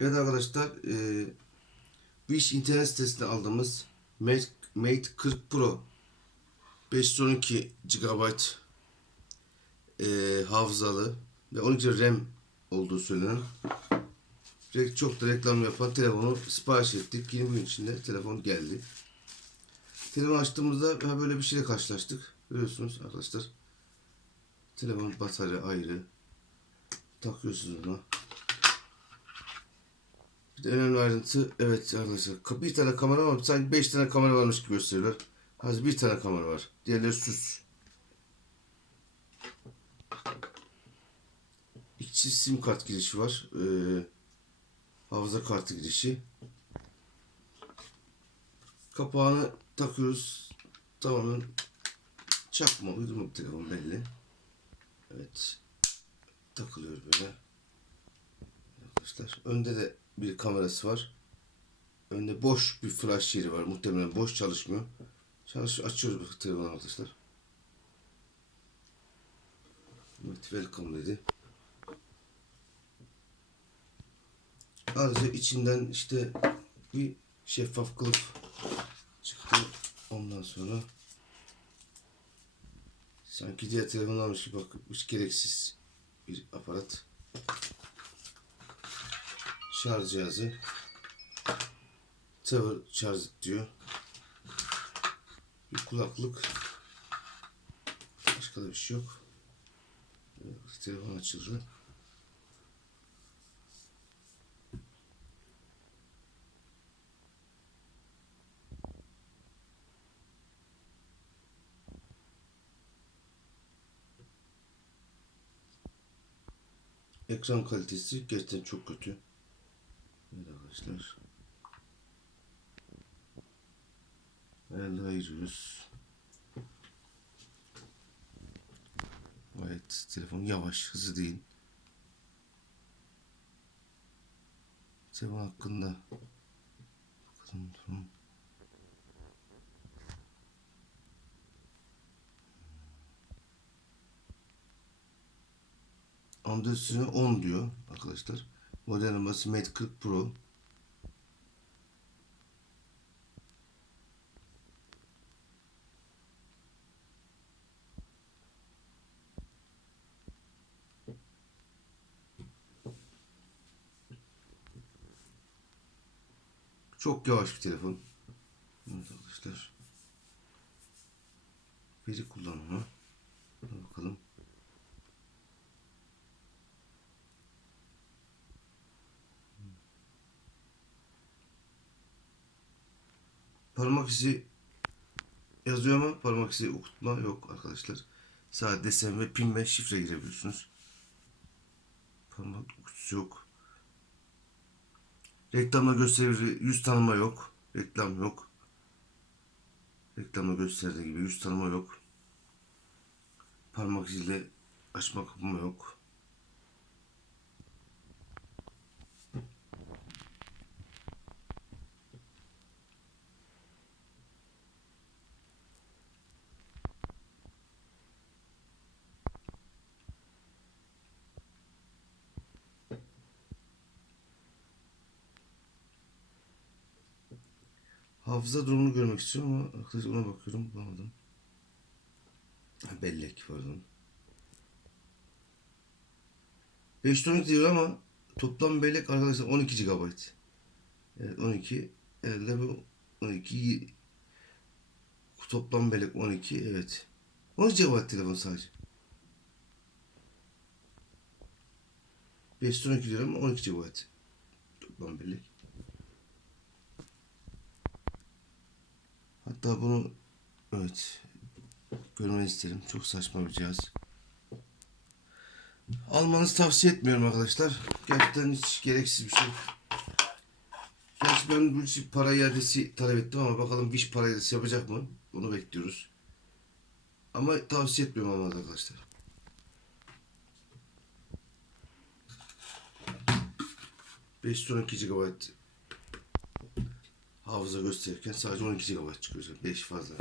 Evet arkadaşlar, e, Wish internet sitesinde aldığımız Mate, Mate 40 Pro 512 GB e, hafızalı ve 12 RAM olduğu söylenen çok da reklam yapan telefonu sipariş ettik. 20 gün içinde telefon geldi. Telefonu açtığımızda böyle bir şeyle karşılaştık. Görüyorsunuz arkadaşlar. Telefon batarya ayrı. Takıyorsunuz ona. Bir de önemli ayrıntı evet arkadaşlar ka- bir tane kamera var sanki 5 tane kamera varmış gibi gösteriyorlar. Az bir tane kamera var. Diğerleri süs. Çift sim kart girişi var. Ee, hafıza kartı girişi. Kapağını takıyoruz. Tamamen çakma uydurma bir telefon belli. Evet. Takılıyor böyle. Arkadaşlar önde de bir kamerası var. Önde boş bir flash yeri var. Muhtemelen boş çalışmıyor. Çalış açıyoruz bu telefonu arkadaşlar. Evet welcome dedi. Ayrıca içinden işte bir şeffaf kılıf çıktı. Ondan sonra sanki diğer telefonlarmış gibi bak hiç gereksiz bir aparat. Şarj cihazı. Tower şarj diyor. Bir kulaklık. Başka da bir şey yok. Evet, Telefon açıldı. Ekran kalitesi gerçekten çok kötü. Evet arkadaşlar. Ayarları ayırıyoruz. Gayet telefon yavaş, hızlı değil. Telefon hakkında bakalım durum. Android sürümü 10 diyor arkadaşlar. Model Mate 40 Pro. Çok yavaş bir telefon. Arkadaşlar. Veri kullanımı. Bakalım. Parmak izi yazıyor ama parmak izi okutma yok arkadaşlar. Sadece desen ve pin ve şifre girebiliyorsunuz. Parmak okutucu yok. Reklamda gösterir yüz tanıma yok. Reklam yok. Reklamda gösterdiği gibi yüz tanıma yok. Parmak iziyle açma kapama yok. Hafıza durumunu görmek istiyorum ama arkadaşlar ona bakıyorum bulamadım. Ha, bellek pardon. 512 diyor ama toplam bellek arkadaşlar 12 GB. Evet 12 elde bu 12 toplam bellek 12 evet. 12 GB telefon sadece. 512 diyor ama 12 GB toplam bellek. Hatta bunu evet görmeni isterim. Çok saçma bir cihaz. Almanızı tavsiye etmiyorum arkadaşlar. Gerçekten hiç gereksiz bir şey. Gerçi ben bu para iadesi talep ettim ama bakalım Wish para iadesi yapacak mı? Bunu bekliyoruz. Ama tavsiye etmiyorum almanızı arkadaşlar. Beş 12 GB hafıza gösterirken sadece 12 GB çıkıyor. 5 fazla.